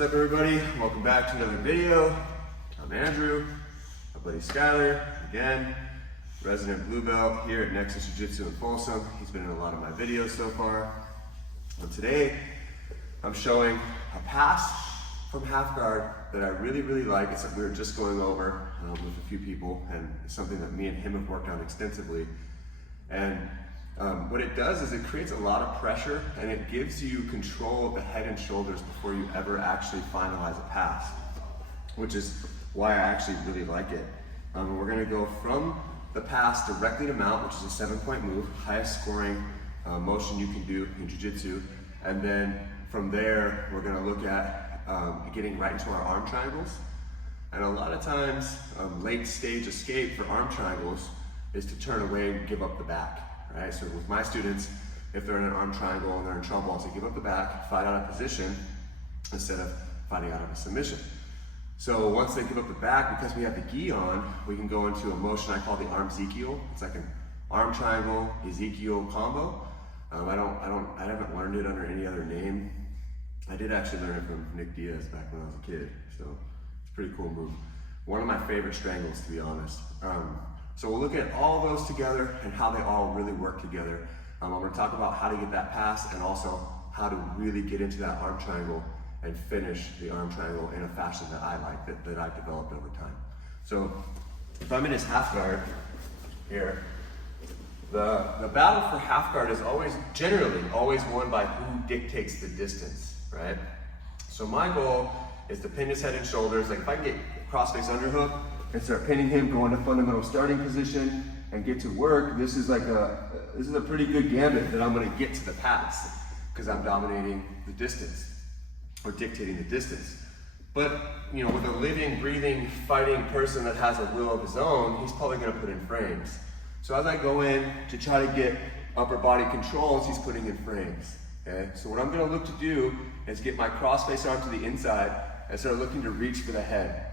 What's up, everybody? Welcome back to another video. I'm Andrew, my buddy Skyler, again, resident blue belt here at Nexus Jiu-Jitsu in Folsom. He's been in a lot of my videos so far. And today, I'm showing a pass from half guard that I really like. It's something we were just going over with a few people, and it's something that me and him have worked on extensively. And what it does is it creates a lot of pressure and it gives you control of the head and shoulders before you ever actually finalize a pass, which is why I actually really like it. We're gonna go from the pass directly to mount, which is a 7-point move, highest scoring motion you can do in Jiu-Jitsu. And then from there, we're gonna look at getting right into our arm triangles. And a lot of times, late stage escape for arm triangles is to turn away and give up the back. Right? So with my students, if they're in an arm triangle and they're in trouble, I'll say give up the back, fight out of position instead of fighting out of a submission. So once they give up the back, because we have the gi on, we can go into a motion I call the armzekiel. It's like an arm triangle Ezekiel combo. I haven't learned it under any other name. I did actually learn it from Nick Diaz back when I was a kid. So it's a pretty cool move. One of my favorite strangles, to be honest. So we'll look at all those together and how they all really work together. I'm going to talk about how to get that pass and also how to really get into that arm triangle and finish the arm triangle in a fashion that I like, that I've developed over time. So if I'm in his half guard here, the battle for half guard is generally always won by who dictates the distance, right? So my goal is to pin his head and shoulders. Like if I can get cross-face underhook, and start pinning him, go into fundamental starting position, and get to work. This is a pretty good gambit that I'm going to get to the pass because I'm dominating the distance or dictating the distance. But you know, with a living, breathing, fighting person that has a will of his own, he's probably going to put in frames. So as I go in to try to get upper body controls, he's putting in frames. Okay. So what I'm going to look to do is get my cross-face arm to the inside and start looking to reach for the head.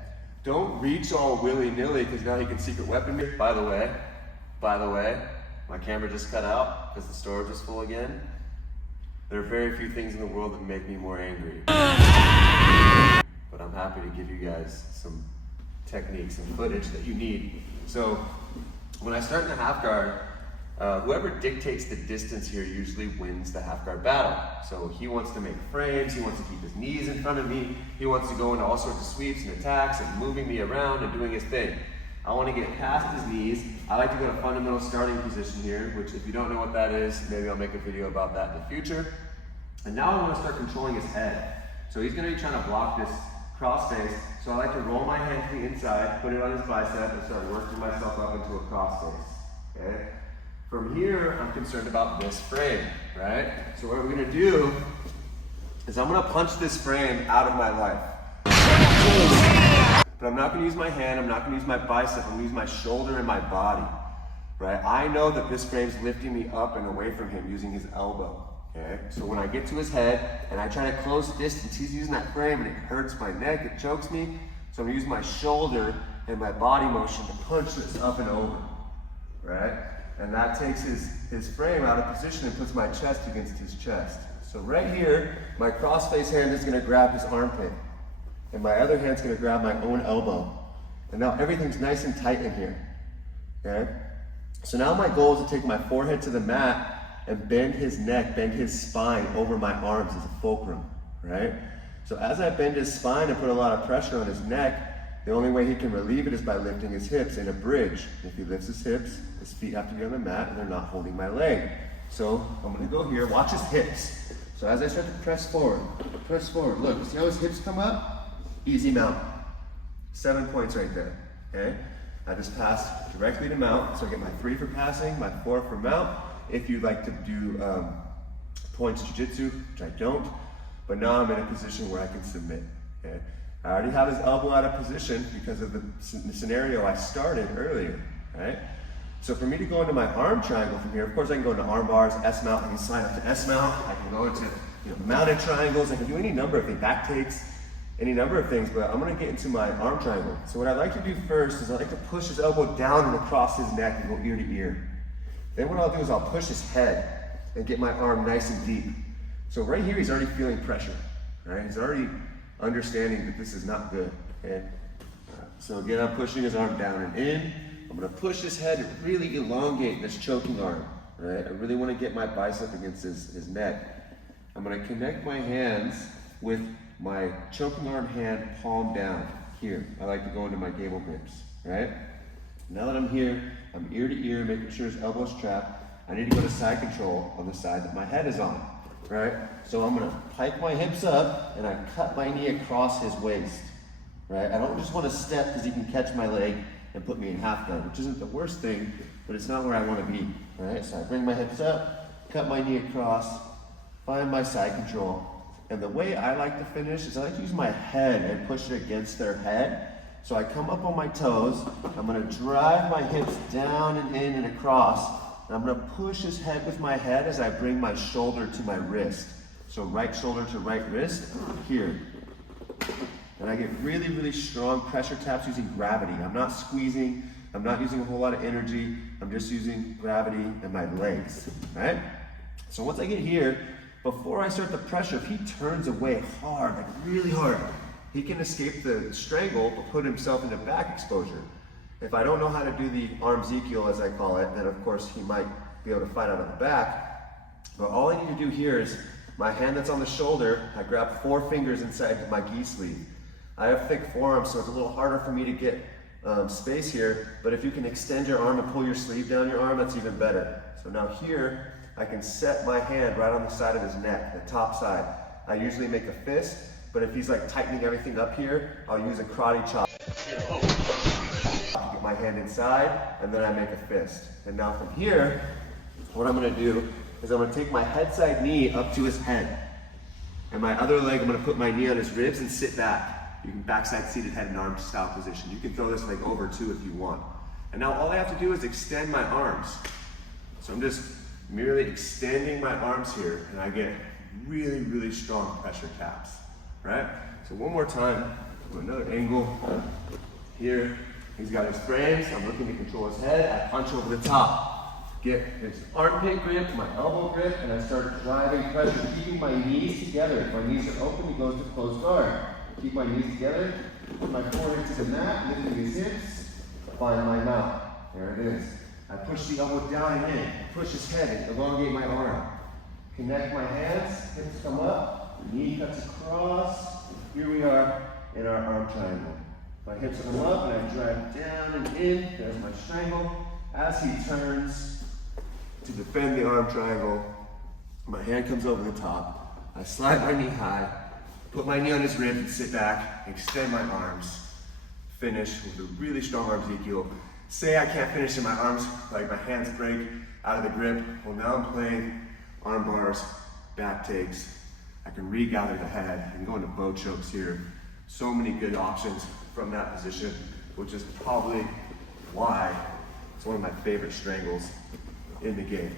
Don't reach all willy-nilly because now he can secret weapon me. By the way, my camera just cut out because the storage is full again. There are very few things in the world that make me more angry. But I'm happy to give you guys some techniques and footage that you need. So when I start in the half guard, whoever dictates the distance here usually wins the half guard battle. So he wants to make frames, he wants to keep his knees in front of me, he wants to go into all sorts of sweeps and attacks and moving me around and doing his thing. I want to get past his knees. I like to go to fundamental starting position here, which if you don't know what that is, maybe I'll make a video about that in the future. And now I want to start controlling his head. So he's going to be trying to block this cross face. So I like to roll my hand to the inside, put it on his bicep, and start working myself up into a cross face. Okay? From here, I'm concerned about this frame, right? So what we're gonna do is I'm gonna punch this frame out of my life. But I'm not gonna use my hand, I'm not gonna use my bicep, I'm gonna use my shoulder and my body, right? I know that this frame's lifting me up and away from him using his elbow, okay? So when I get to his head and I try to close distance, he's using that frame and it hurts my neck, it chokes me. So I'm gonna use my shoulder and my body motion to punch this up and over, right? And that takes his frame out of position and puts my chest against his chest. So right here, my cross-face hand is gonna grab his armpit. And my other hand's gonna grab my own elbow. And now everything's nice and tight in here, okay? So now my goal is to take my forehead to the mat and bend his neck, bend his spine over my arms as a fulcrum, right? So as I bend his spine and put a lot of pressure on his neck, the only way he can relieve it is by lifting his hips in a bridge. If he lifts his hips, his feet have to be on the mat and they're not holding my leg. So I'm gonna go here, watch his hips. So as I start to press forward, look, see how his hips come up? Easy mount. 7 points right there, okay? I just pass directly to mount. So I get my 3 for passing, my 4 for mount. If you'd like to do points jiu-jitsu, which I don't, but now I'm in a position where I can submit, okay? I already have his elbow out of position because of the scenario I started earlier, right? So for me to go into my arm triangle from here, of course I can go into arm bars, S-mount, I can slide up to S-mount, I can go into mounted triangles, I can do any number of things, back takes, any number of things, but I'm gonna get into my arm triangle. So what I like to do first is I like to push his elbow down and across his neck and go ear to ear. Then what I'll do is I'll push his head and get my arm nice and deep. So right here he's already feeling pressure, right? He's already understanding that this is not good. Okay? So again, I'm pushing his arm down and in. I'm gonna push his head and really elongate this choking arm, right? I really wanna get my bicep against his neck. I'm gonna connect my hands with my choking arm hand palm down here. I like to go into my gable grips, right? Now that I'm here, I'm ear to ear, making sure his elbow's trapped. I need to go to side control on the side that my head is on, right? So I'm gonna pike my hips up and I cut my knee across his waist, right? I don't just wanna step because he can catch my leg and put me in half guard, which isn't the worst thing, but it's not where I wanna be, right? So I bring my hips up, cut my knee across, find my side control. And the way I like to finish is I like to use my head and push it against their head. So I come up on my toes, I'm gonna drive my hips down and in and across, and I'm gonna push his head with my head as I bring my shoulder to my wrist. So right shoulder to right wrist, here. And I get really, really strong pressure taps using gravity. I'm not squeezing, I'm not using a whole lot of energy, I'm just using gravity and my legs, right? So once I get here, before I start the pressure, if he turns away hard, like really hard, he can escape the strangle, but put himself into back exposure. If I don't know how to do the armzekiel, as I call it, then of course he might be able to fight out of the back. But all I need to do here is my hand that's on the shoulder, I grab 4 fingers inside my gi sleeve. I have thick forearms, so it's a little harder for me to get space here, but if you can extend your arm and pull your sleeve down your arm, that's even better. So now here, I can set my hand right on the side of his neck, the top side. I usually make a fist, but if he's like tightening everything up here, I'll use a karate chop. Get my hand inside, and then I make a fist. And now from here, what I'm gonna do is I'm gonna take my head side knee up to his head. And my other leg, I'm gonna put my knee on his ribs and sit back. You can backside seated head and arm style position. You can throw this leg over too if you want. And now all I have to do is extend my arms. So I'm just merely extending my arms here, and I get really, really strong pressure taps, right? So one more time, another angle here. He's got his frames, I'm looking to control his head. I punch over the top, get his armpit grip, my elbow grip, and I start driving pressure, keeping my knees together. If my knees are open, he goes to closed guard. Keep my knees together, put my forehead to the mat, lifting his hips, find my mount. There it is. I push the elbow down and in, push his head and elongate my arm. Connect my hands, hips come up, knee cuts across. Here we are in our arm triangle. My hips come up and I drive down and in. There's my strangle. As he turns to defend the arm triangle, my hand comes over the top. I slide my knee high, put my knee on his rib and sit back, extend my arms. Finish with a really strong armzekiel. Say I can't finish in my arms, like my hands break out of the grip. Well, now I'm playing arm bars, back takes. I can regather the head. I can go into bow chokes here. So many good options from that position, which is probably why it's one of my favorite strangles in the game.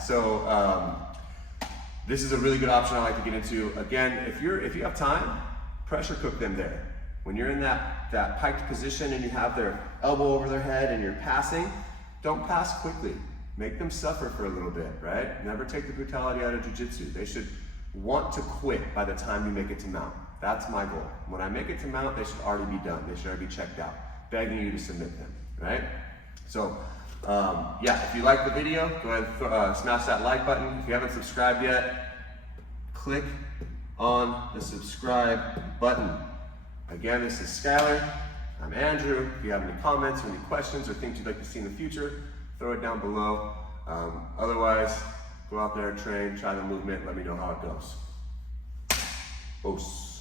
So this is a really good option I like to get into. Again, if you have time, pressure cook them there. When you're in that piked position and you have their elbow over their head and you're passing, don't pass quickly. Make them suffer for a little bit, right? Never take the brutality out of jiu-jitsu. They should want to quit by the time you make it to mount. That's my goal. When I make it to mount, they should already be done. They should already be checked out, begging you to submit them, right? So, yeah, if you like the video, go ahead and smash that like button. If you haven't subscribed yet, click on the subscribe button. Again, this is Skylar. I'm Andrew. If you have any comments or any questions or things you'd like to see in the future, throw it down below. Otherwise, go out there, train, try the movement, let me know how it goes. Os.